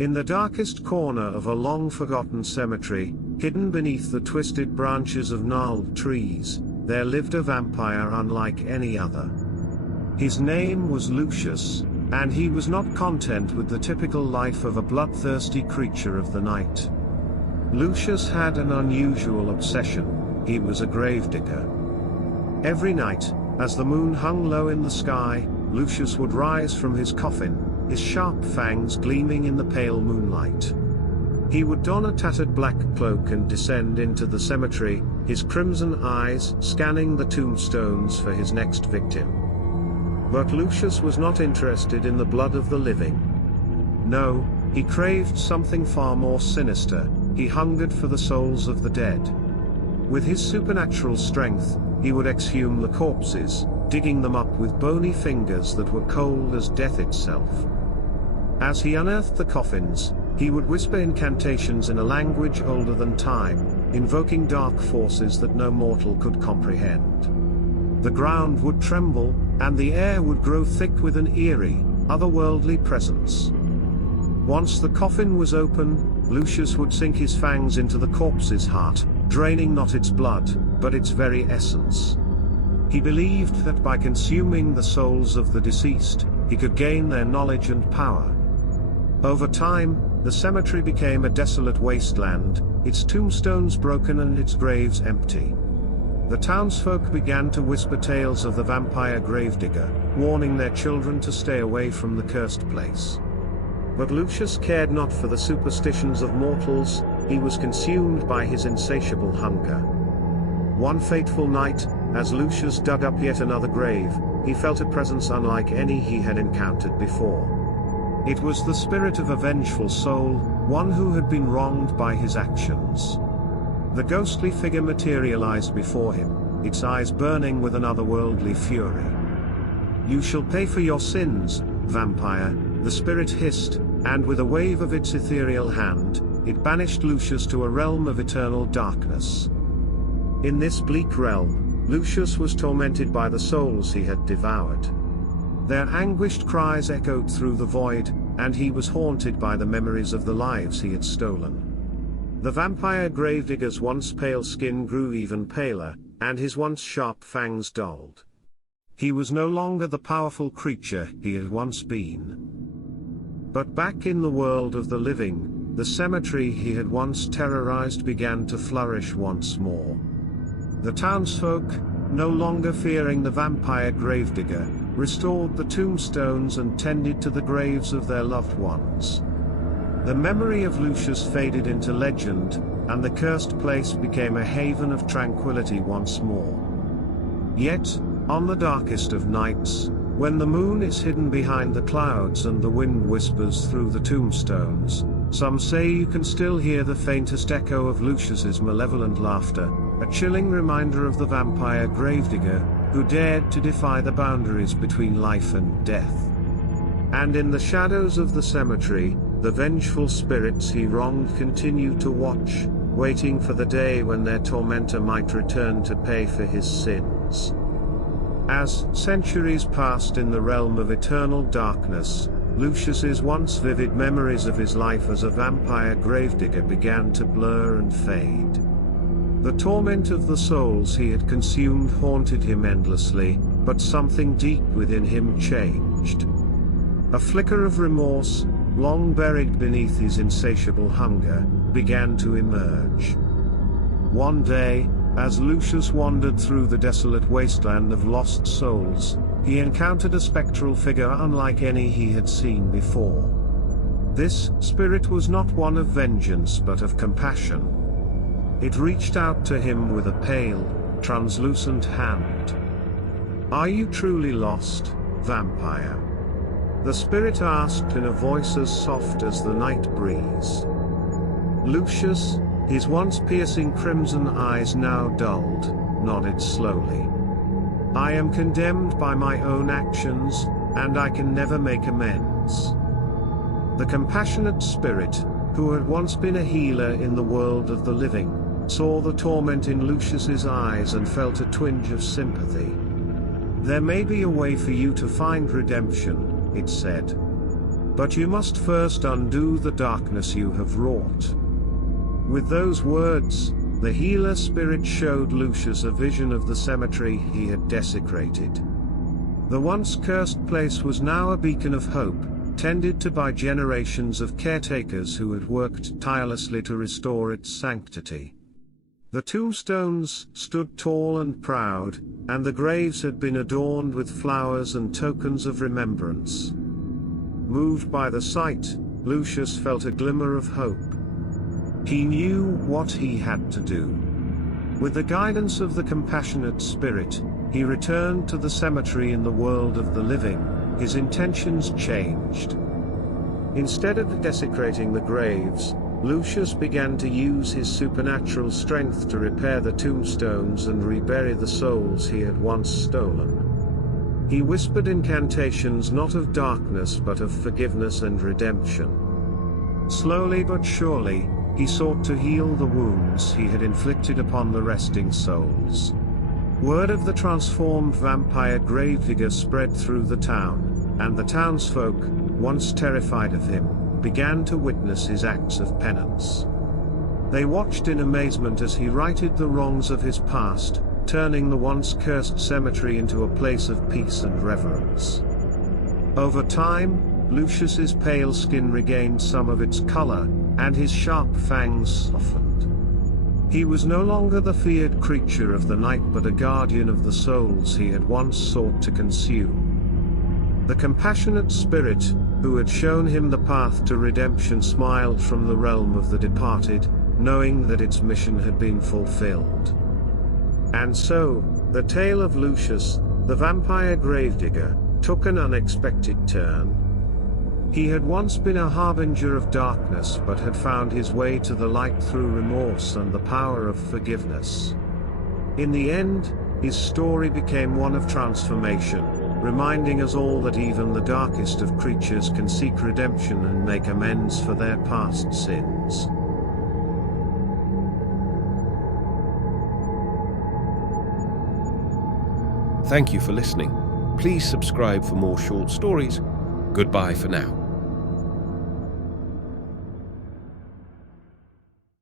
In the darkest corner of a long-forgotten cemetery, hidden beneath the twisted branches of gnarled trees, there lived a vampire unlike any other. His name was Lucius, and he was not content with the typical life of a bloodthirsty creature of the night. Lucius had an unusual obsession: he was a gravedigger. Every night, as the moon hung low in the sky, Lucius would rise from his coffin, his sharp fangs gleaming in the pale moonlight. He would don a tattered black cloak and descend into the cemetery, his crimson eyes scanning the tombstones for his next victim. But Lucius was not interested in the blood of the living. No, he craved something far more sinister. He hungered for the souls of the dead. With his supernatural strength, he would exhume the corpses, digging them up with bony fingers that were cold as death itself. As he unearthed the coffins, he would whisper incantations in a language older than time, invoking dark forces that no mortal could comprehend. The ground would tremble, and the air would grow thick with an eerie, otherworldly presence. Once the coffin was open, Lucius would sink his fangs into the corpse's heart, draining not its blood, but its very essence. He believed that by consuming the souls of the deceased, he could gain their knowledge and power. Over time, the cemetery became a desolate wasteland, its tombstones broken and its graves empty. The townsfolk began to whisper tales of the vampire Gravedigger, warning their children to stay away from the cursed place. But Lucius cared not for the superstitions of mortals. He was consumed by his insatiable hunger. One fateful night, as Lucius dug up yet another grave, he felt a presence unlike any he had encountered before. It was the spirit of a vengeful soul, one who had been wronged by his actions. The ghostly figure materialized before him, its eyes burning with an otherworldly fury. "You shall pay for your sins, vampire," the spirit hissed, and with a wave of its ethereal hand, it banished Lucius to a realm of eternal darkness. In this bleak realm, Lucius was tormented by the souls he had devoured. Their anguished cries echoed through the void, and he was haunted by the memories of the lives he had stolen. The vampire Gravedigger's once pale skin grew even paler, and his once sharp fangs dulled. He was no longer the powerful creature he had once been. But back in the world of the living, the cemetery he had once terrorized began to flourish once more. The townsfolk, no longer fearing the vampire Gravedigger, restored the tombstones and tended to the graves of their loved ones. The memory of Lucius faded into legend, and the cursed place became a haven of tranquility once more. Yet, on the darkest of nights, when the moon is hidden behind the clouds and the wind whispers through the tombstones, some say you can still hear the faintest echo of Lucius's malevolent laughter, a chilling reminder of the vampire Gravedigger, who dared to defy the boundaries between life and death. And in the shadows of the cemetery, the vengeful spirits he wronged continued to watch, waiting for the day when their tormentor might return to pay for his sins. As centuries passed in the realm of eternal darkness, Lucius's once vivid memories of his life as a vampire Gravedigger began to blur and fade. The torment of the souls he had consumed haunted him endlessly, but something deep within him changed. A flicker of remorse, long buried beneath his insatiable hunger, began to emerge. One day, as Lucius wandered through the desolate wasteland of lost souls, he encountered a spectral figure unlike any he had seen before. This spirit was not one of vengeance but of compassion. It reached out to him with a pale, translucent hand. "Are you truly lost, vampire?" the spirit asked in a voice as soft as the night breeze. Lucius, his once piercing crimson eyes now dulled, nodded slowly. "I am condemned by my own actions, and I can never make amends." The compassionate spirit, who had once been a healer in the world of the living, saw the torment in Lucius's eyes and felt a twinge of sympathy. "There may be a way for you to find redemption," it said. But you must first undo the darkness you have wrought." With those words, the healer spirit showed Lucius a vision of the cemetery he had desecrated. The once cursed place was now a beacon of hope, tended to by generations of caretakers who had worked tirelessly to restore its sanctity. The tombstones stood tall and proud, and the graves had been adorned with flowers and tokens of remembrance. Moved by the sight, Lucius felt a glimmer of hope. He knew what he had to do. With the guidance of the compassionate spirit, he returned to the cemetery in the world of the living. His intentions changed. Instead of desecrating the graves, Lucius began to use his supernatural strength to repair the tombstones and rebury the souls he had once stolen. He whispered incantations not of darkness but of forgiveness and redemption. Slowly but surely, he sought to heal the wounds he had inflicted upon the resting souls. Word of the transformed vampire Gravedigger spread through the town, and the townsfolk, once terrified of him, began to witness his acts of penance. They watched in amazement as he righted the wrongs of his past, turning the once cursed cemetery into a place of peace and reverence. Over time, Lucius's pale skin regained some of its color, and his sharp fangs softened. He was no longer the feared creature of the night but a guardian of the souls he had once sought to consume. The compassionate spirit, who had shown him the path to redemption, smiled from the realm of the departed, knowing that its mission had been fulfilled. And so, the tale of Lucius, the vampire Gravedigger, took an unexpected turn. He had once been a harbinger of darkness but had found his way to the light through remorse and the power of forgiveness. In the end, his story became one of transformation, reminding us all that even the darkest of creatures can seek redemption and make amends for their past sins. Thank you for listening. Please subscribe for more short stories. Goodbye for now.